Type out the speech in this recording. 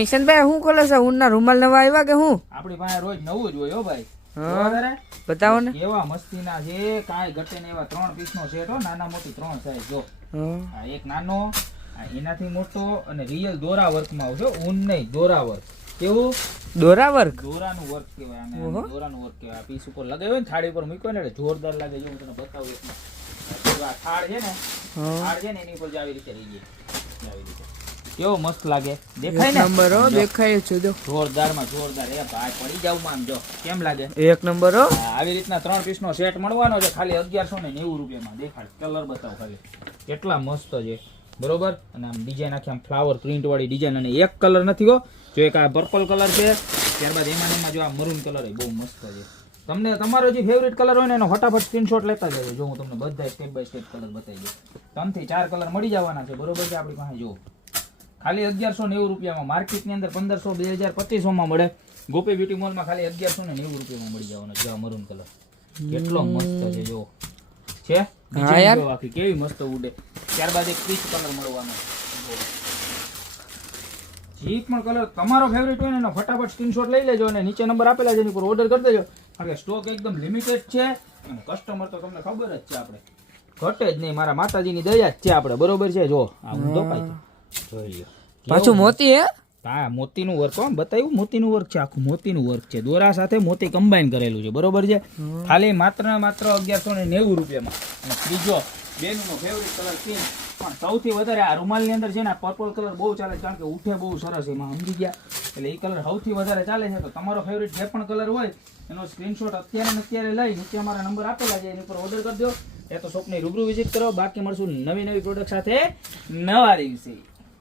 કિશનભાઈ શું કરે છે? ઊનના રૂમાલ નવા આવ્યા કે હું? આપણી પાસે રોજ નવું જ હોય હો ભાઈ. બતાવો ને. કેવા મસ્તીના છે, કાંઈ ઘટે ને એવા 3 પીસનો સેટ હો, નાના મોટી 3 સાઈઝ જો. આ એક નાનો, આ એનાથી મોટો અને રિયલ દોરા વર્કમાં આવશે, ઊન નહીં દોરા વર્ક. કેવું? દોરા વર્ક. દોરાનું વર્ક કહેવાય આને, દોરાનું વર્ક કહેવાય. આ પીસ ઉપર લગાવ્યો ને, થાળી ઉપર મૂક્યો ને એટલે જોરદાર લાગે. જો હું તને બતાવું એકમાં. આ થાળ છે ને, થાળ છે ને એની ઉપર જ આવી રીતે રહી જાય. આવી રીતે કેવો મસ્ત લાગે, દેખાય ને? નંબર હો, દેખાય છે જો. જોરદાર માં જોરદાર. એ ભાઈ પડી જાવ માં આમ જો કેમ લાગે? એક નંબર હો. આવી રીતના 3 પીસનો સેટ મળવાનો છે ખાલી 1190 રૂપિયામાં. દેખાડ કલર બતાવ ખાલી, કેટલા મસ્ત છે બરોબર. અને આમ ડિઝાઇન આખી આમ ફ્લાવર પ્રિન્ટ વાળી ડિઝાઇન, અને એક કલર નથી હો. જો એક આ પર્પલ કલર છે, ત્યારબાદ એમાં જો આ મરૂન કલર બહુ મસ્ત છે. તમને તમારો જે ફેવરિટ કલર હોય ને એનો ફટાફટ સ્ક્રીનશોટ લેતા જજો. જો હું તમને બધા સ્ટેપ બાય સ્ટેપ કલર બતાવી દઉં. 3 થી 4 કલર મળી જવાના છે બરોબર છે આપણી પાસે. જો ખાલી 1190 રૂપિયામાં. માર્કેટની અંદર 1500 2000 2500 માં મળે. ગોપી બ્યુટી મોલમાં ખાલી 1190 રૂપિયામાં મળી જવાનો છે આ મરૂન કલર. કેટલો મસ્ત છે જો છે. હા યાર, આખી કેવી મસ્ત ઉડે. ત્યારબાદ એક પીચ કલર મળવાનો. જે પણ કલર તમારો ફેવરિટ હોય ને એનો ફટાફટ સ્ક્રીનશોટ લઈ લેજો અને નીચે નંબર આપેલા છે એની પર ઓર્ડર કરી દેજો. કારણ કે સ્ટોક એકદમ લિમિટેડ છે અને કસ્ટમર તો તમને ખબર જ છે આપણે ઘટે જ નહીં. મારા માતાજીની દયા જ છે આપણે બરોબર છે. જો આ ઊંધો પાય જોઈ લ્યો. પાછું મોતી હે? હા, મોતીનું વર્ક હો, બતાવ્યું મોતીનું વર્ક છે, આખું મોતીનું વર્ક છે. દોરા સાથે મોતી કમ્બાઈન કરેલું છે બરોબર છે. ખાલી માત્ર ને માત્ર 1190 રૂપિયામાં. અને ત્રીજો બેનનો ફેવરિટ કલર પિંક, પણ સૌથી વધારે આ રૂમાલની અંદર છે ને પર્પલ કલર બહુ ચાલે છે, કારણ કે ઉઠે બહુ સરસ એમાં, સમજી ગયા? એટલે એ કલર સૌથી વધારે ચાલે છે. તો તમારો ફેવરિટ જે પણ કલર હોય એનો સ્ક્રીનશોટ અત્યારે ને અત્યારે લઈ નીચે અમારા નંબર આપેલા છે એની ઉપર ઓર્ડર કરી દો. એ તો શોપની રૂબરૂ વિઝિટ કરો. બાકી મળશું નવી પ્રોડક્ટ સાથે નવા દિવસે.